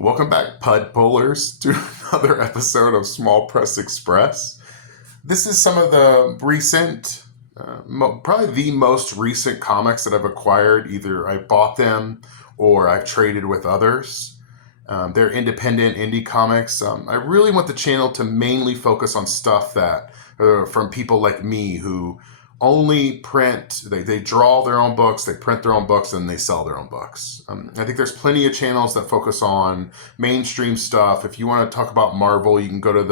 Welcome back, Pud Pullers, to another episode of Small Press Express. This is some of the recent, probably the most recent comics that I've acquired. Either I bought them or I've traded with others. They're independent indie comics. I really want the channel to mainly focus on stuff that from people like me who only print, they draw their own books, they print their own books, and they sell their own books. I think there's plenty of channels that focus on mainstream stuff. If you want to talk about Marvel, you can go to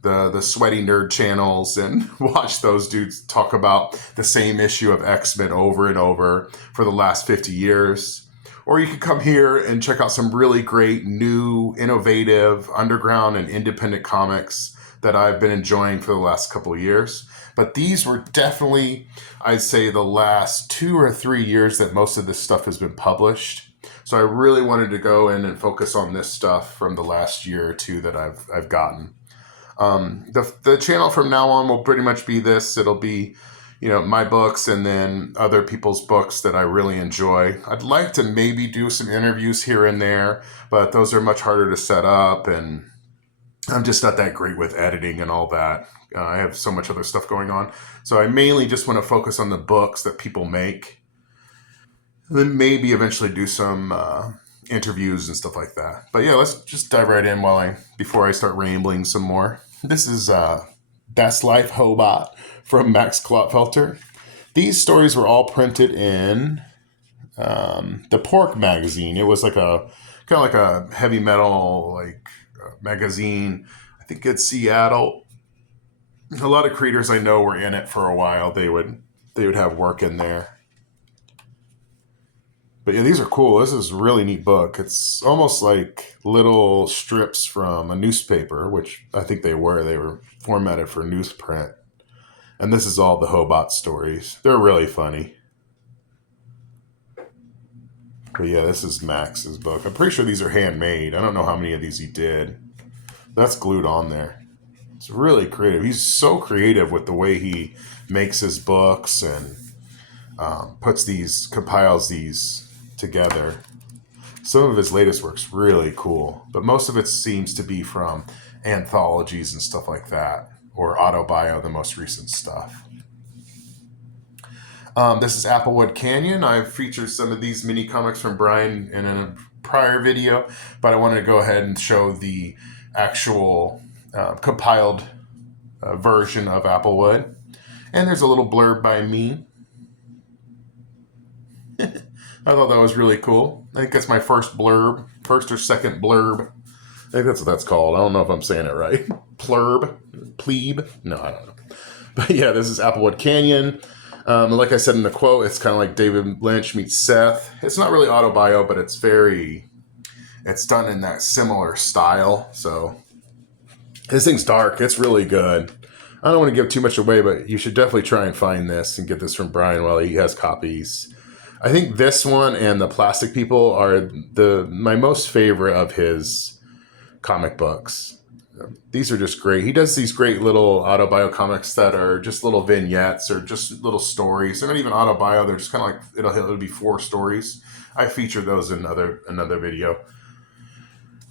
the sweaty nerd channels and watch those dudes talk about the same issue of X-Men over and over for the last 50 years. Or you could come here and check out some really great, new, innovative, underground, and independent comics that I've been enjoying for the last couple of years. But these were definitely, I'd say, the last 2 or 3 years that most of this stuff has been published. So I really wanted to go in and focus on this stuff from the last year or two that I've gotten. The channel from now on will pretty much be this. It'll be, my books and then other people's books that I really enjoy. I'd like to maybe do some interviews here and there, but those are much harder to set up, and I'm just not that great with editing and all that. I have so much other stuff going on. So I mainly just want to focus on the books that people make. And then maybe eventually do some interviews and stuff like that. But yeah, let's just dive right in before I start rambling some more. This is Best Life Hobot from Max Clotfelter. These stories were all printed in the Pork magazine. It was like kind of like a heavy metal magazine. I think it's Seattle. A lot of creators I know were in it for a while. They would have work in there. But yeah, these are cool. This is a really neat book. It's almost like little strips from a newspaper, which I think they were. They were formatted for newsprint. And this is all the Hobot stories. They're really funny. But yeah, this is Max's book. I'm pretty sure these are handmade. I don't know how many of these he did. That's glued on there. It's really creative. He's so creative with the way he makes his books and compiles these together. Some of his latest work's really cool, but most of it seems to be from anthologies and stuff like that, or Autobio, the most recent stuff. This is Applewood Canyon. I've featured some of these mini comics from Brian in a prior video, but I wanted to go ahead and show the actual compiled version of Applewood. And there's a little blurb by me. I thought that was really cool. I think that's my first or second blurb. I think that's what that's called. I don't know if I'm saying it right. Plebe? No, I don't know. But yeah, this is Applewood Canyon. Like I said in the quote, it's kind of like David Lynch meets Seth. It's not really autobio, but it's done in that similar style. So this thing's dark. It's really good. I don't want to give too much away, but you should definitely try and find this and get this from Brian while he has copies. I think this one and the Plastic People are my most favorite of his comic books. These are just great. He does these great little autobio comics that are just little vignettes or just little stories. They're not even autobio. They're just kind of like it'll be 4 stories. I featured those in another video.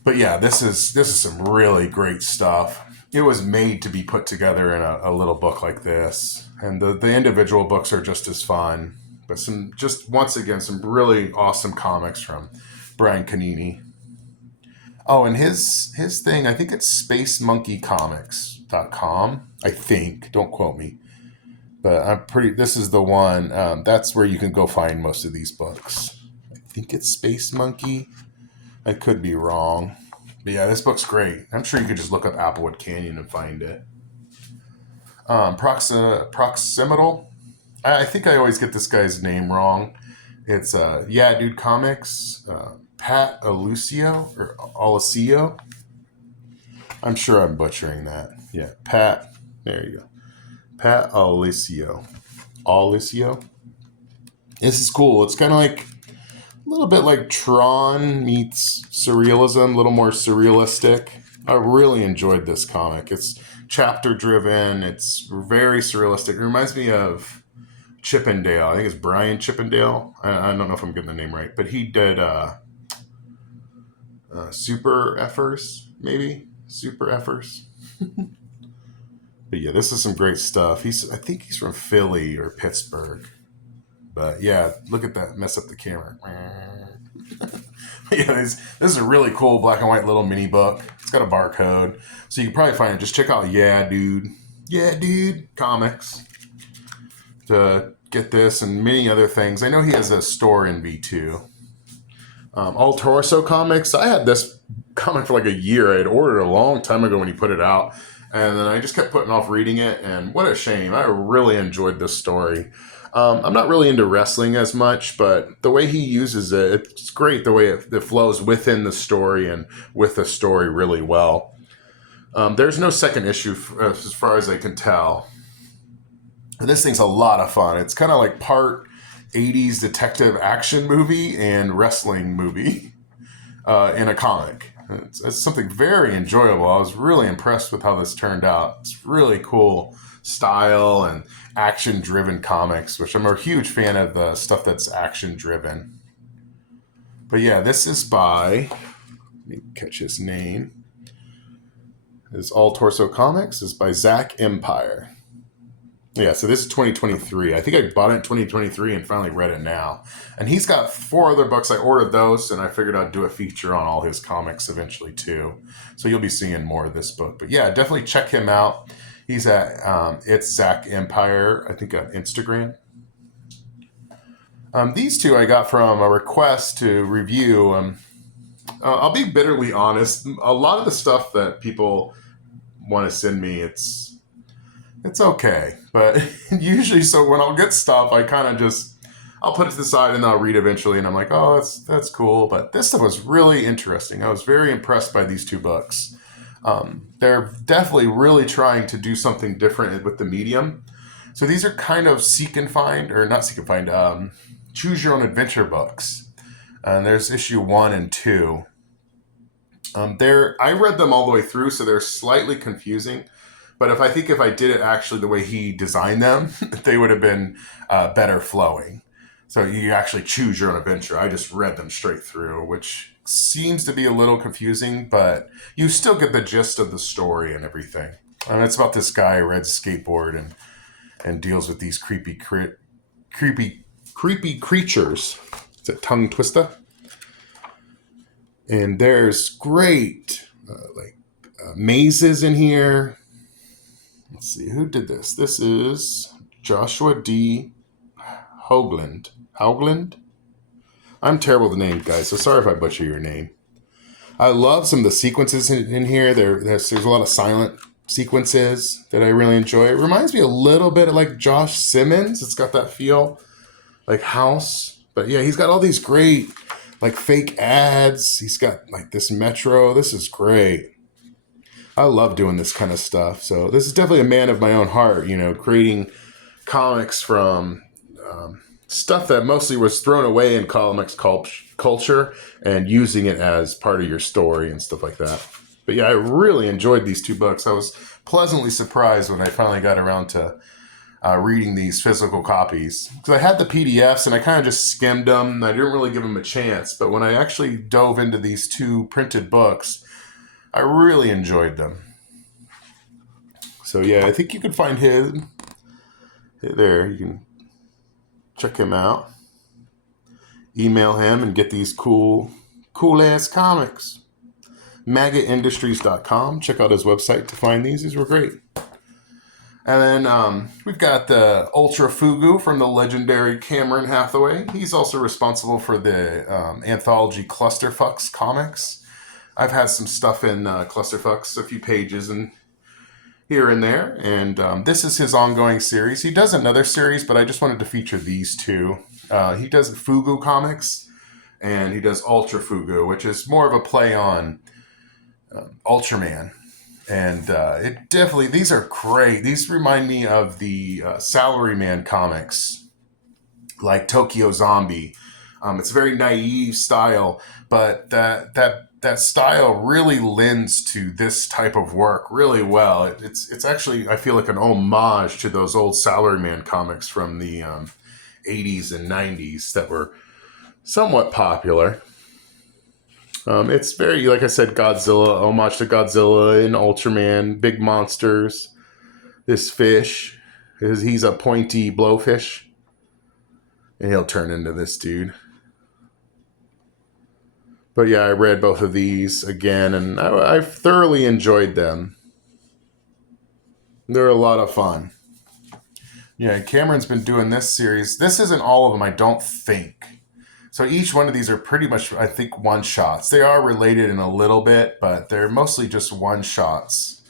But yeah, this is some really great stuff. It was made to be put together in a little book like this, and the individual books are just as fun. But once again, some really awesome comics from Brian Canini. Oh, and his thing, I think it's spacemonkeycomics.com. I think. Don't quote me. But this is the one. That's where you can go find most of these books. I think it's Space Monkey. I could be wrong. But yeah, this book's great. I'm sure you could just look up Applewood Canyon and find it. Proximal. I think I always get this guy's name wrong. It's Yeah Dude Comics, Pat Aulisio. I'm sure I'm butchering that. Yeah, Pat. There you go. Pat Aulisio. This is cool. It's kind of like a little bit like Tron meets surrealism, a little more surrealistic. I really enjoyed this comic. It's chapter driven. It's very surrealistic. It reminds me of Chippendale. I think it's Brian Chippendale. I don't know if I'm getting the name right, but he did super effers, maybe super effers. But yeah, this is some great stuff. I think he's from Philly or Pittsburgh. But yeah, look at that, mess up the camera. Yeah, this is a really cool black and white little mini book. It's got a barcode, so you can probably find it. Just check out Yeah Dude Comics to get this and many other things. I know he has a store in V2. All Torso Comics. I had this comic for like a year. I had ordered a long time ago when he put it out, and then I just kept putting off reading it. And what a shame! I really enjoyed this story. I'm not really into wrestling as much, but the way he uses it, it's great the way it flows within the story and with the story really well. There's no second issue as far as I can tell. And this thing's a lot of fun. It's kind of like part 80s detective action movie and wrestling movie in a comic. It's something very enjoyable. I was really impressed with how this turned out. It's really cool style and action-driven comics, which I'm a huge fan of the stuff that's action-driven. But yeah, this is by, let me catch his name. It's All Torso Comics. It's by Zack Empire. Yeah, so this is 2023. I think I bought it in 2023 and finally read it now. And he's got 4 other books. I ordered those, and I figured I'd do a feature on all his comics eventually, too. So you'll be seeing more of this book. But yeah, definitely check him out. He's at It's Zack Empire, I think, on Instagram. These two I got from a request to review. I'll be bitterly honest. A lot of the stuff that people want to send me, it's okay. But usually, so when I'll get stuff, I kind of just, I'll put it to the side and I'll read eventually. And I'm like, oh, that's cool. But this stuff was really interesting. I was very impressed by these 2 books. They're definitely really trying to do something different with the medium. So these are kind of choose your own adventure books. And there's issue 1 and 2. I read them all the way through, so they're slightly confusing. But if I did it actually the way he designed them, they would have been better flowing. So you actually choose your own adventure. I just read them straight through, which seems to be a little confusing, but you still get the gist of the story and everything. It's about this guy who rides a skateboard and deals with these creepy creatures. It's a tongue twister. And there's great mazes in here. Let's see, who did this? This is Joshua D. Hoaglund. I'm terrible with the name, guys, so sorry if I butcher your name. I love some of the sequences in here. There's a lot of silent sequences that I really enjoy. It reminds me a little bit of like Josh Simmons. It's got that feel like House. But yeah, he's got all these great like fake ads. He's got like this Metro. This is great. I love doing this kind of stuff. So this is definitely a man of my own heart, creating comics from stuff that mostly was thrown away in comics culture and using it as part of your story and stuff like that. But yeah, I really enjoyed these 2 books. I was pleasantly surprised when I finally got around to reading these physical copies. Because I had the PDFs and I kind of just skimmed them. I didn't really give them a chance. But when I actually dove into these 2 printed books, I really enjoyed them. So yeah, I think you can find him there. You can check him out. Email him and get these cool ass comics. MAGAindustries.com. Check out his website to find these. These were great. And then we've got the Ultra Fugu from the legendary Cameron Hathaway. He's also responsible for the Anthology Clusterfucks comics. I've had some stuff in Clusterfucks, a few pages and here and there. And this is his ongoing series. He does another series, but I just wanted to feature these 2. He does Fugu comics, and he does Ultra Fugu, which is more of a play on Ultraman. And it definitely, these are great. These remind me of the Salaryman comics, like Tokyo Zombie. It's a very naive style, but that style really lends to this type of work really well. It's actually, I feel like an homage to those old Salaryman comics from the 80s and 90s that were somewhat popular. It's very, like I said, Godzilla, homage to Godzilla and Ultraman, big monsters. This fish, he's a pointy blowfish. And he'll turn into this dude. But yeah, I read both of these again, and I've thoroughly enjoyed them. They're a lot of fun. Yeah, Cameron's been doing this series. This isn't all of them, I don't think. So each one of these are pretty much, I think, one-shots. They are related in a little bit, but they're mostly just one-shots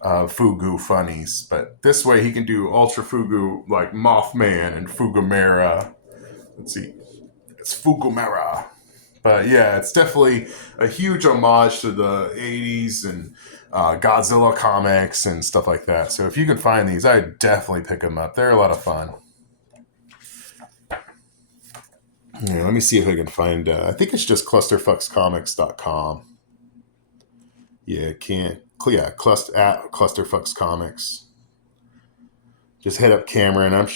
of Fugu funnies. But this way he can do Ultra Fugu like Mothman and Fugumera. Let's see. It's Fugumera. But yeah, it's definitely a huge homage to the 80s and Godzilla comics and stuff like that. So if you can find these, I'd definitely pick them up. They're a lot of fun. Yeah, let me see if I can find... I think it's just clusterfuckscomics.com. Yeah, can't... Yeah, at clusterfuckscomics. Just hit up Cameron. I'm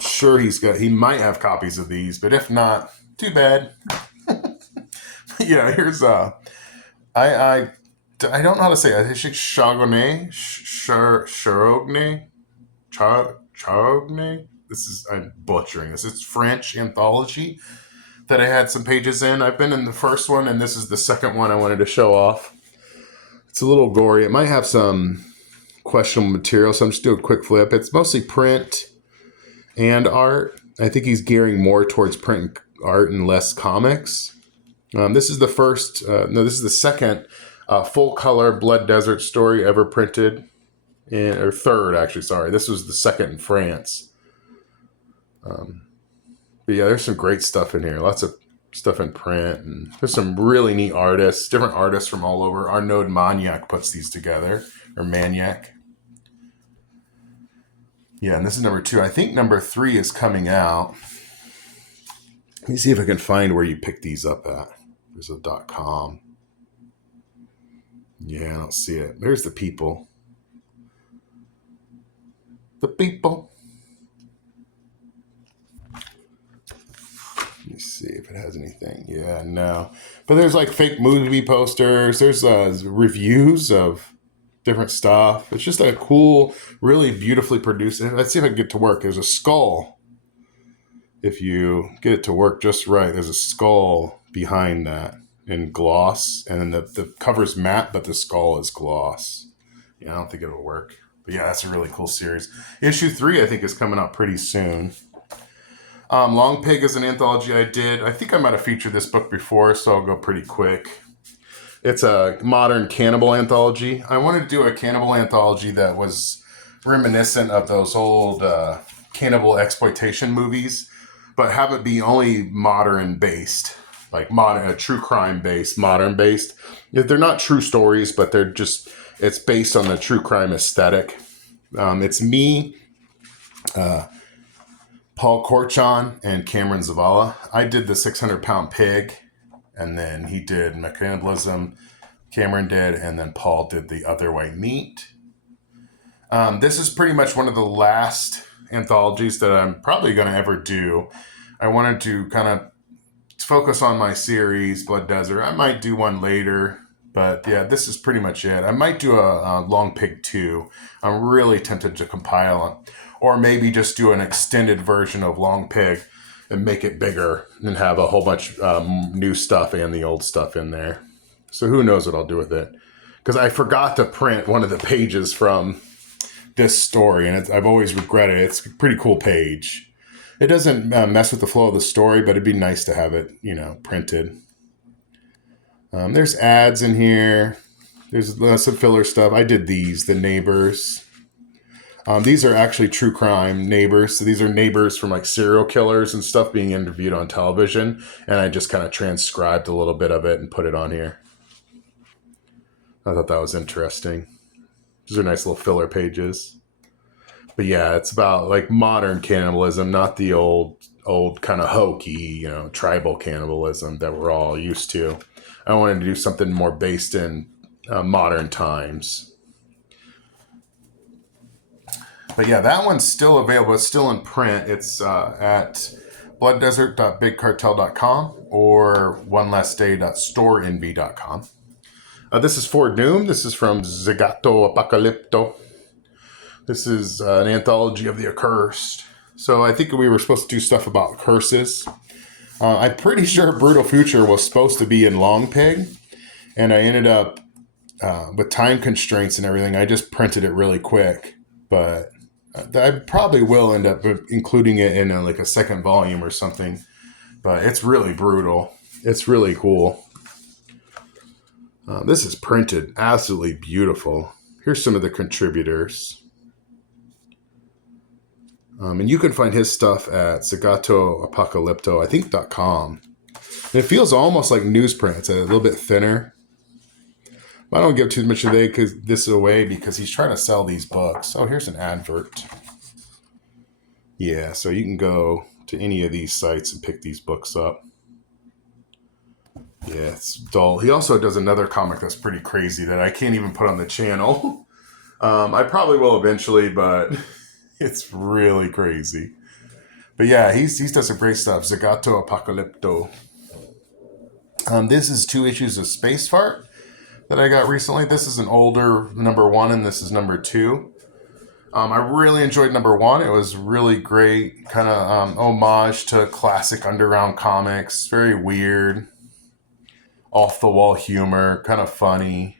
sure he might have copies of these, but if not, too bad. Yeah, here's I don't know how to say it. I think Charogne. I'm butchering this. It's French anthology that I had some pages in. I've been in the first one, and this is the second one I wanted to show off. It's a little gory. It might have some questionable material, so I'm just doing a quick flip. It's mostly print and art. I think he's gearing more towards print and art and less comics. This is the second full color Blood Desert story ever printed, or third actually. Sorry, this was the second in France. But yeah, there's some great stuff in here. Lots of stuff in print, and there's some really neat artists, different artists from all over. Arnaud Maniac puts these together, or Maniac. Yeah, and this is number 2. I think number 3 is coming out. Let me see if I can find where you pick these up at. There's a .com. Yeah, I don't see it. There's the people. The people. Let me see if it has anything. Yeah, no. But there's like fake movie posters. There's reviews of different stuff. It's just a cool, really beautifully produced. Let's see if I can get it to work. There's a skull. If you get it to work just right, there's a skull behind that in gloss. And then the cover's matte, but the skull is gloss. Yeah, I don't think it'll work. But yeah, that's a really cool series. Issue 3, I think, is coming out pretty soon. Long Pig is an anthology I did. I think I might have featured this book before, so I'll go pretty quick. It's a modern cannibal anthology. I wanted to do a cannibal anthology that was reminiscent of those old cannibal exploitation movies, but have it be only modern based, like modern, true crime based, modern based. They're not true stories, but it's based on the true crime aesthetic. It's me, Paul Corchon, and Cameron Zavala. I did the 600-pound pig, and then he did Mechanibalism. Cameron did, and then Paul did the other white meat. This is pretty much one of the last anthologies that I'm probably going to ever do. I wanted to kind of focus on my series, Blood Desert. I might do one later, but yeah, this is pretty much it. I might do a Long Pig 2. I'm really tempted to compile it. Or maybe just do an extended version of Long Pig and make it bigger and have a whole bunch new stuff and the old stuff in there. So who knows what I'll do with it. Because I forgot to print one of the pages from this story, and I've always regretted it. It's a pretty cool page. It doesn't mess with the flow of the story, but it'd be nice to have it, printed. There's ads in here. There's some filler stuff. I did these, the neighbors. These are actually true crime neighbors. So these are neighbors from like serial killers and stuff being interviewed on television. And I just kind of transcribed a little bit of it and put it on here. I thought that was interesting. These are nice little filler pages. But yeah, it's about like modern cannibalism, not the old kind of hokey, tribal cannibalism that we're all used to. I wanted to do something more based in modern times. But yeah, that one's still available. It's still in print. It's at blooddesert.bigcartel.com or onelessday.storeenvy.com. This is For Doom. This is from Zagato Apocalypto. This is an anthology of the accursed. So I think we were supposed to do stuff about curses. I'm pretty sure Brutal Future was supposed to be in Long Pig, and I ended up, with time constraints and everything, I just printed it really quick. But I probably will end up including it in like a second volume or something. But it's really brutal. It's really cool. This is printed absolutely beautiful. Here's some of the contributors. And you can find his stuff at Zagato Apocalypto, I think, .com. And it feels almost like newsprint. It's a little bit thinner. I don't give too much away because he's trying to sell these books. Oh, here's an advert. Yeah, so you can go to any of these sites and pick these books up. Yeah, it's dull. He also does another comic that's pretty crazy that I can't even put on the channel. I probably will eventually, but it's really crazy. But yeah, he's does some great stuff. Zagato Apocalypto. This is 2 issues of Space Fart that I got recently. This is an older number 1, and this is number 2. I really enjoyed number 1. It was really great, kind of homage to classic underground comics. Very weird, off-the-wall humor, kind of funny.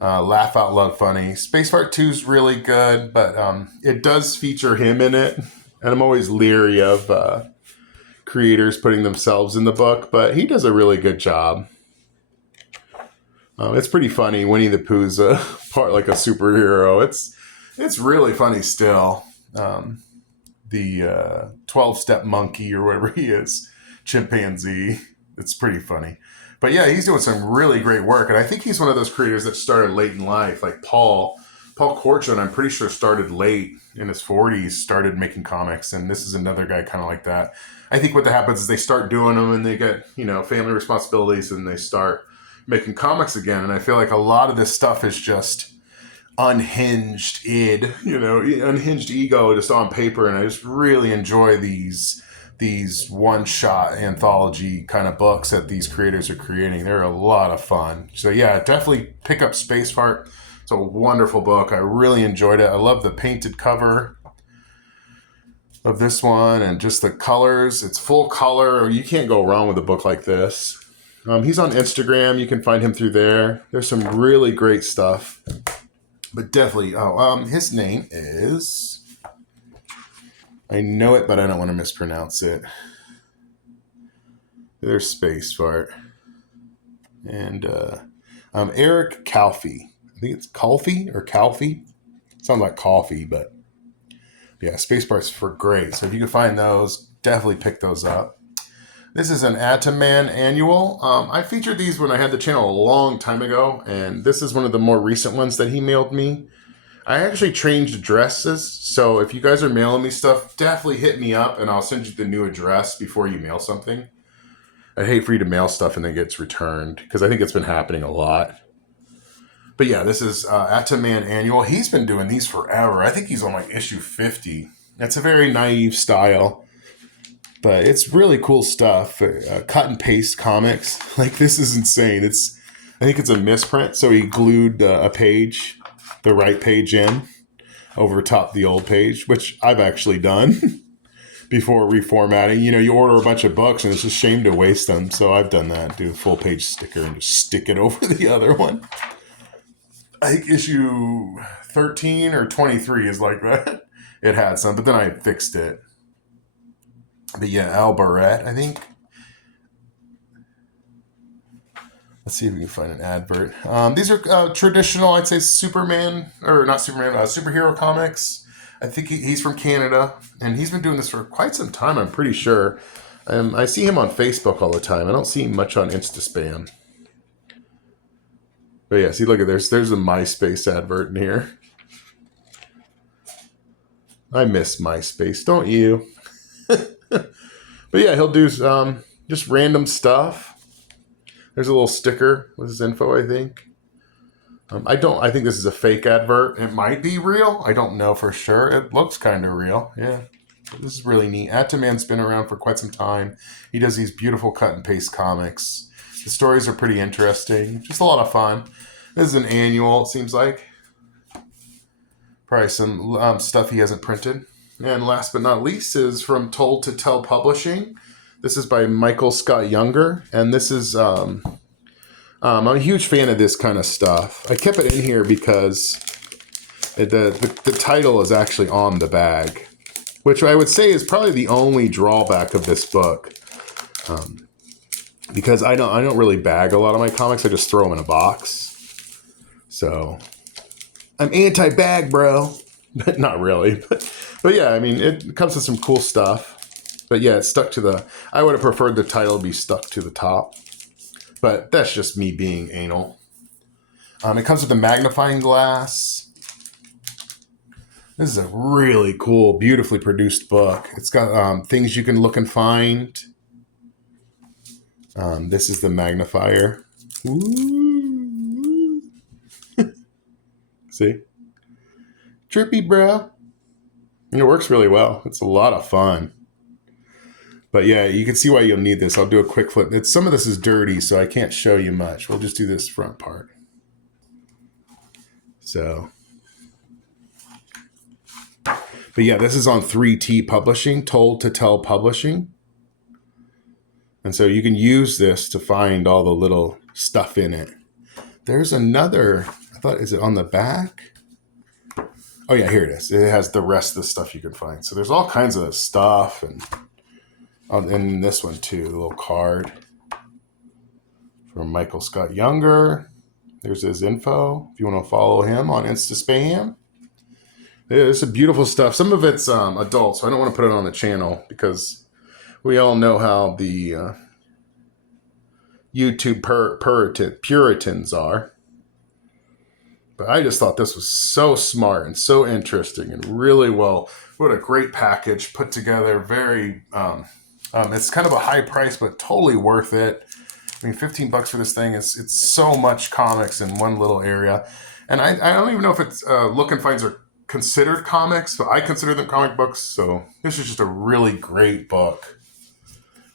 Laugh out loud funny. Space Fart 2 is really good, but it does feature him in it. And I'm always leery of creators putting themselves in the book, but he does a really good job. It's pretty funny. Winnie the Pooh's part like a superhero. It's really funny still. The 12-step monkey or whatever he is, chimpanzee. It's pretty funny. But yeah, he's doing some really great work. And I think he's one of those creators that started late in life, like Paul Corchon, I'm pretty sure started late in his 40s, started making comics. And this is another guy kind of like that. I think what happens is they start doing them and they get, family responsibilities and they start making comics again. And I feel like a lot of this stuff is just unhinged unhinged ego just on paper. And I just really enjoy these one-shot anthology kind of books that these creators are creating. They're a lot of fun. So yeah, definitely pick up Space Fart. It's a wonderful book. I really enjoyed it. I love the painted cover of this one and just the colors. It's full color. You can't go wrong with a book like this. He's on Instagram. You can find him through there. There's some really great stuff. But definitely, his name is... I know it, but I don't want to mispronounce it. There's Space Fart. And Eric Calfee. I think it's Calfee or Calfee. Sounds like coffee, but yeah, Space Fart's for great. So if you can find those, definitely pick those up. This is an Atomman annual. I featured these when I had the channel a long time ago, and this is one of the more recent ones that he mailed me. I actually changed addresses, so if you guys are mailing me stuff, definitely hit me up, and I'll send you the new address before you mail something. I'd hate for you to mail stuff and then it gets returned, because I think it's been happening a lot. But yeah, this is Atomman Annual. He's been doing these forever. I think he's on like issue 50. It's a very naive style, but it's really cool stuff. Cut and paste comics. Like, this is insane. I think it's a misprint, so he glued a page, the right page in over top the old page, which I've actually done before reformatting. You order a bunch of books and it's a shame to waste them. So I've done that, do a full page sticker and just stick it over the other one. I think issue 13 or 23 is like that. It had some, but then I fixed it. But yeah, Al Barrett, I think. Let's see if we can find an advert. These are traditional, I'd say, superhero comics. I think he's from Canada, and he's been doing this for quite some time, I'm pretty sure. I see him on Facebook all the time. I don't see him much on Instaspam. But yeah, see, look at this. There's a MySpace advert in here. I miss MySpace, don't you? But yeah, he'll do just random stuff. There's a little sticker with his info, I think. I think this is a fake advert. It might be real. I don't know for sure. It looks kind of real. Yeah. This is really neat. Atomman's been around for quite some time. He does these beautiful cut and paste comics. The stories are pretty interesting. Just a lot of fun. This is an annual, it seems like. Probably some stuff he hasn't printed. And last but not least is from Told to Tell Publishing. This is by Michael Scott Younger. And this is, I'm a huge fan of this kind of stuff. I kept it in here because the title is actually on the bag, which I would say is probably the only drawback of this book. Because I don't really bag a lot of my comics. I just throw them in a box. So I'm anti-bag, bro. But not really. But yeah, I mean, it comes with some cool stuff. But yeah, it's stuck to the... I would have preferred the title be stuck to the top. But that's just me being anal. It comes with a magnifying glass. This is a really cool, beautifully produced book. It's got things you can look and find. This is the magnifier. Ooh. See? Trippy, bro. And it works really well. It's a lot of fun. But yeah, you can see why you'll need this. I'll do a quick flip. Some of this is dirty, so I can't show you much. We'll just do this front part. So. But yeah, this is on 3T Publishing, Told to Tell Publishing. And so you can use this to find all the little stuff in it. There's another, I thought, is it on the back? Oh yeah, here it is. It has the rest of the stuff you can find. So there's all kinds of stuff, and this one too, the little card from Michael Scott Younger. There's his info if you want to follow him on InstaSpam. Yeah, it's some beautiful stuff. Some of it's adult, so I don't want to put it on the channel because we all know how the YouTube Puritans are. But I just thought this was so smart and so interesting and really well. What a great package put together. Very, it's kind of a high price, but totally worth it. I mean, $15 for this thing it's so much comics in one little area. And I don't even know if it's look and finds are considered comics, but I consider them comic books. So this is just a really great book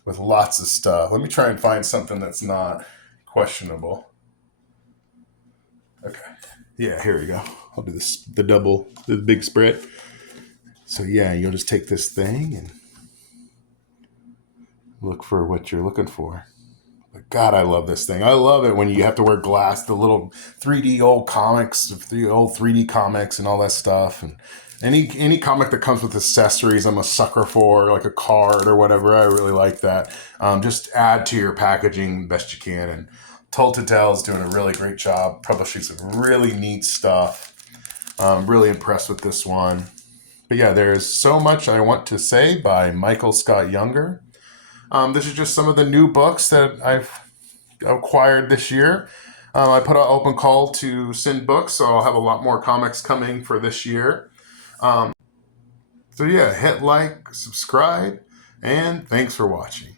with lots of stuff. Let me try and find something that's not questionable. Okay. Yeah, here we go. I'll do this, the big spread. So yeah, you'll just take this thing and look for what you're looking for. But God, I love this thing. I love it when you have to wear glass, the little 3D old comics, the old 3D comics and all that stuff. And any comic that comes with accessories, I'm a sucker for, like a card or whatever. I really like that. Just add to your packaging best you can. And Told to Tell is doing a really great job publishing some really neat stuff. Really impressed with this one. But yeah, there's so much I want to say by Michael Scott Younger. This is just some of the new books that I've acquired this year. I put an open call to send books, so I'll have a lot more comics coming for this year. So yeah, hit like, subscribe, and thanks for watching.